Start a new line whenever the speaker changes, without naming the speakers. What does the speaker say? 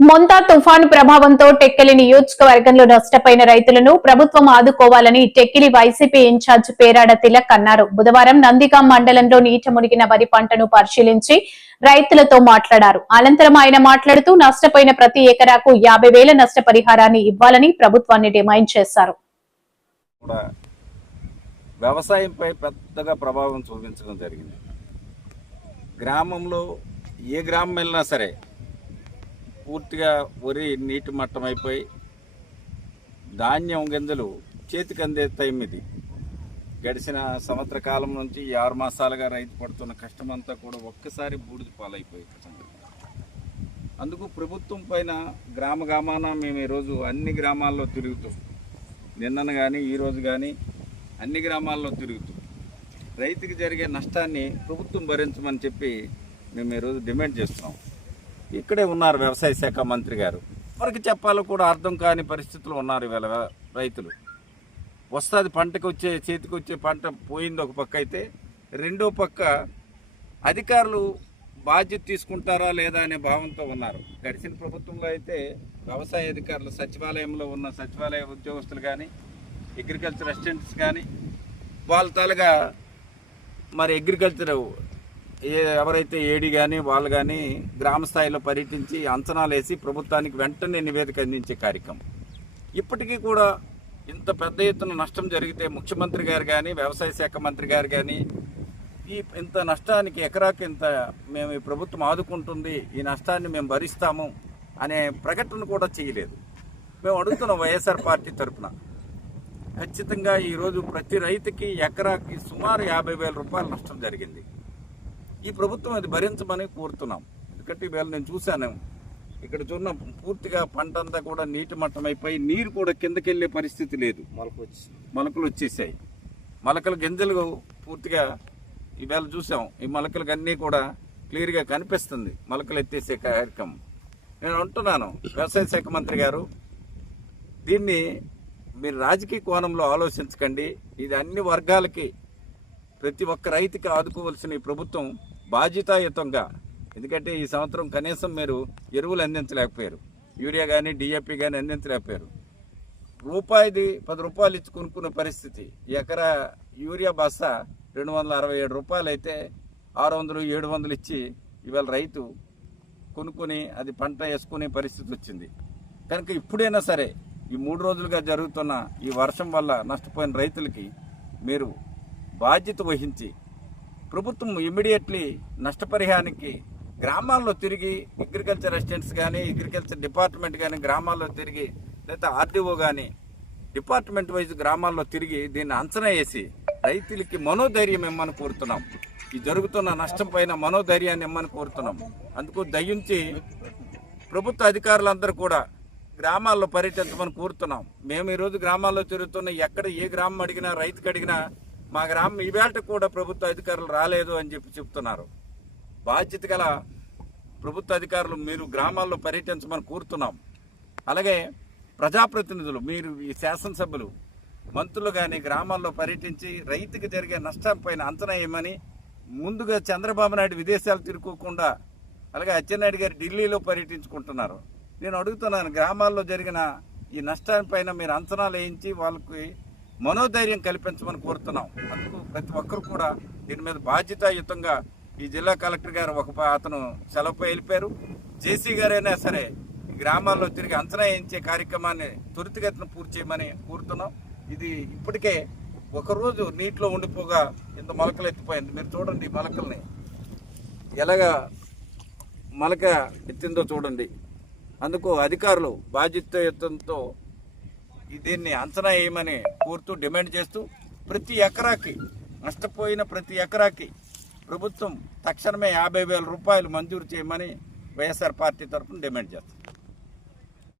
మొంతా తుఫాను ప్రభావంతో టెక్కిలి నియోజకవర్గంలో నష్టపోయిన రైతులను ప్రభుత్వం ఆదుకోవాలని టెక్కిలి వైసీపీ ఇన్ఛార్జ్ పేరాడ తిలక్ అన్నారు. బుధవారం నందిగాం మండలంలో నీట మునిగిన వరి పంటను పరిశీలించి రైతులతో మాట్లాడారు. అనంతరం ఆయన మాట్లాడుతూ నష్టపోయిన ప్రతి ఎకరాకు యాభై వేల నష్టపరిహారాన్ని ఇవ్వాలని ప్రభుత్వాన్ని డిమాండ్ చేశారు.
వ్యవసాయంపై పెద్దగా ప్రభావం చూపించడం జరిగింది. గ్రామంలో ఏ గ్రామం వెళ్ళినా సరే పూర్తిగా వరి నీటి మట్టం అయిపోయి ధాన్యం గింజలు చేతికి అందే టైం ఇది గడిచిన సంవత్సర కాలం నుంచి ఆరు మాసాలుగా రైతు పడుతున్న కష్టమంతా కూడా ఒక్కసారి బూడిద పాలైపోయి అందుకు ప్రభుత్వం పైన గ్రామ గ్రామాన మేము ఈరోజు అన్ని గ్రామాల్లో తిరుగుతూ నిన్నను కానీ ఈరోజు కానీ అన్ని గ్రామాల్లో తిరుగుతూ రైతుకి జరిగే నష్టాన్ని ప్రభుత్వం భరించమని చెప్పి మేము ఈరోజు డిమాండ్ చేస్తున్నాం. ఇక్కడే ఉన్నారు వ్యవసాయ శాఖ మంత్రి గారు. వారికి చెప్పాలో కూడా అర్థం కాని పరిస్థితులు ఉన్నారు ఇవాళ రైతులు. వస్తుంది పంటకు వచ్చే చేతికి వచ్చే పంట పోయింది ఒక పక్క అయితే రెండో పక్క అధికారులు బాధ్యత తీసుకుంటారా లేదా అనే భావంతో ఉన్నారు. గడిచిన ప్రభుత్వంలో అయితే వ్యవసాయ అధికారులు సచివాలయంలో ఉన్న సచివాలయ ఉద్యోగస్తులు కానీ అగ్రికల్చర్ అసిస్టెంట్స్ కానీ వాళ్ళ తాలుగా మరి అగ్రికల్చర్ ఎవరైతే ఏడి కానీ వాళ్ళు కానీ గ్రామ స్థాయిలో పర్యటించి అంచనాలు వేసి ప్రభుత్వానికి వెంటనే నివేదిక అందించే కార్యక్రమం. ఇప్పటికీ కూడా ఇంత పెద్ద ఎత్తున నష్టం జరిగితే ముఖ్యమంత్రి గారు కానీ వ్యవసాయ శాఖ మంత్రి గారు కానీ ఈ ఇంత నష్టానికి ఎకరాకి ఇంత మేము ఈ ప్రభుత్వం ఆదుకుంటుంది ఈ నష్టాన్ని మేము భరిస్తాము అనే ప్రకటన కూడా చేయలేదు. మేము అడుగుతున్నాం వైఎస్ఆర్ పార్టీ తరఫున ఖచ్చితంగా ఈరోజు ప్రతి రైతుకి ఎకరాకి సుమారు యాభై వేల రూపాయల నష్టం జరిగింది. ఈ ప్రభుత్వం అది భరించమని కోరుతున్నాం. ఎందుకంటే ఈవేళ నేను చూశాను. ఇక్కడ చూన్న పూర్తిగా పంట అంతా కూడా నీటి మట్టం అయిపోయి నీరు కూడా కిందకి వెళ్ళే పరిస్థితి లేదు. మొలకలు వచ్చేసాయి. మొలకల గింజలు పూర్తిగా ఈవేళ చూసాం. ఈ మొలకలకు అన్నీ కూడా క్లియర్గా కనిపిస్తుంది. మొలకలు ఎత్తేసే కార్యక్రమం. నేను అంటున్నాను వ్యవసాయ శాఖ మంత్రి గారు దీన్ని మీరు రాజకీయ కోణంలో ఆలోచించకండి. ఇది అన్ని వర్గాలకి ప్రతి ఒక్క రైతుకి ఆదుకోవలసిన ఈ ప్రభుత్వం బాధ్యతాయుతంగా. ఎందుకంటే ఈ సంవత్సరం కనీసం మీరు ఎరువులు అందించలేకపోయారు. యూరియా కానీ డిఏపి కానీ అందించలేకపోయారు. రూపాయిది పది రూపాయలు ఇచ్చి కొనుక్కునే పరిస్థితి. ఎకరా యూరియా బస్తా రెండు వందల అరవై ఏడు రూపాయలు అయితే ఆరు వందలు ఏడు వందలు ఇచ్చి ఇవాళ రైతు కొనుక్కొని అది పంట వేసుకునే పరిస్థితి వచ్చింది. కనుక ఇప్పుడైనా సరే ఈ మూడు రోజులుగా జరుగుతున్న ఈ వర్షం వల్ల నష్టపోయిన రైతులకి మీరు బాధ్యత వహించి ప్రభుత్వం ఇమ్మీడియట్లీ నష్టపరిహారానికి గ్రామాల్లో తిరిగి అగ్రికల్చర్ అసిస్టెంట్స్ కానీ అగ్రికల్చర్ డిపార్ట్మెంట్ కానీ గ్రామాల్లో తిరిగి లేదా ఆర్డీఓ కానీ డిపార్ట్మెంట్ వైజ్ గ్రామాల్లో తిరిగి దీన్ని అంచనా వేసి రైతులకి మనోధైర్యం ఇమ్మని కోరుతున్నాం. ఈ జరుగుతున్న నష్టం పైన మనోధైర్యాన్ని ఇమ్మని కోరుతున్నాం. అందుకు దయించి ప్రభుత్వ అధికారులందరూ కూడా గ్రామాల్లో పర్యటించమని కోరుతున్నాం. మేము ఈరోజు గ్రామాల్లో తిరుగుతున్న ఎక్కడ ఏ గ్రామం అడిగినా రైతుకి అడిగినా మా గ్రామం ఈవేళ కూడా ప్రభుత్వ అధికారులు రాలేదు అని చెప్పి చెప్తున్నారు. బాధ్యత గల ప్రభుత్వ అధికారులు మీరు గ్రామాల్లో పర్యటించమని కోరుతున్నాం. అలాగే ప్రజాప్రతినిధులు మీరు ఈ శాసనసభ్యులు మంత్రులు కానీ గ్రామాల్లో పర్యటించి రైతుకు జరిగే నష్టం పైన అంచనా వేయమని ముందుగా చంద్రబాబు నాయుడు విదేశాలు తిరుగుకోకుండా అలాగే అచ్చెన్నాయుడు గారు ఢిల్లీలో పర్యటించుకుంటున్నారు. నేను అడుగుతున్నాను గ్రామాల్లో జరిగిన ఈ నష్టాలపైన మీరు అంచనాలు వేయించి వాళ్ళకి మనోధైర్యం కల్పించమని కోరుతున్నాం. అందుకు ప్రతి ఒక్కరు కూడా దీని మీద బాధ్యతాయుతంగా ఈ జిల్లా కలెక్టర్ గారు ఒక అతను సెలవుపై వెళ్ళిపోయారు. జేసీ గారైనా సరే ఈ గ్రామాల్లో తిరిగి అంచనా వేయించే కార్యక్రమాన్ని త్వరితగతిన పూర్తి చేయమని కోరుతున్నాం. ఇది ఇప్పటికే ఒకరోజు నీటిలో ఉండిపోగా ఇంత మొలకలు ఎత్తిపోయింది. మీరు చూడండి ఈ మొలకల్ని. ఎలాగా మొలక ఎత్తిందో చూడండి. అందుకు అధికారులు బాధ్యతయుతంతో దీన్ని అంచనా వేయమని కోరుతూ డిమాండ్ చేస్తూ ప్రతి ఎకరాకి నష్టపోయిన ప్రతి ఎకరాకి ప్రభుత్వం తక్షణమే యాభై వేల రూపాయలు మంజూరు చేయమని వైఎస్ఆర్ పార్టీ తరఫున డిమాండ్ చేస్తుంది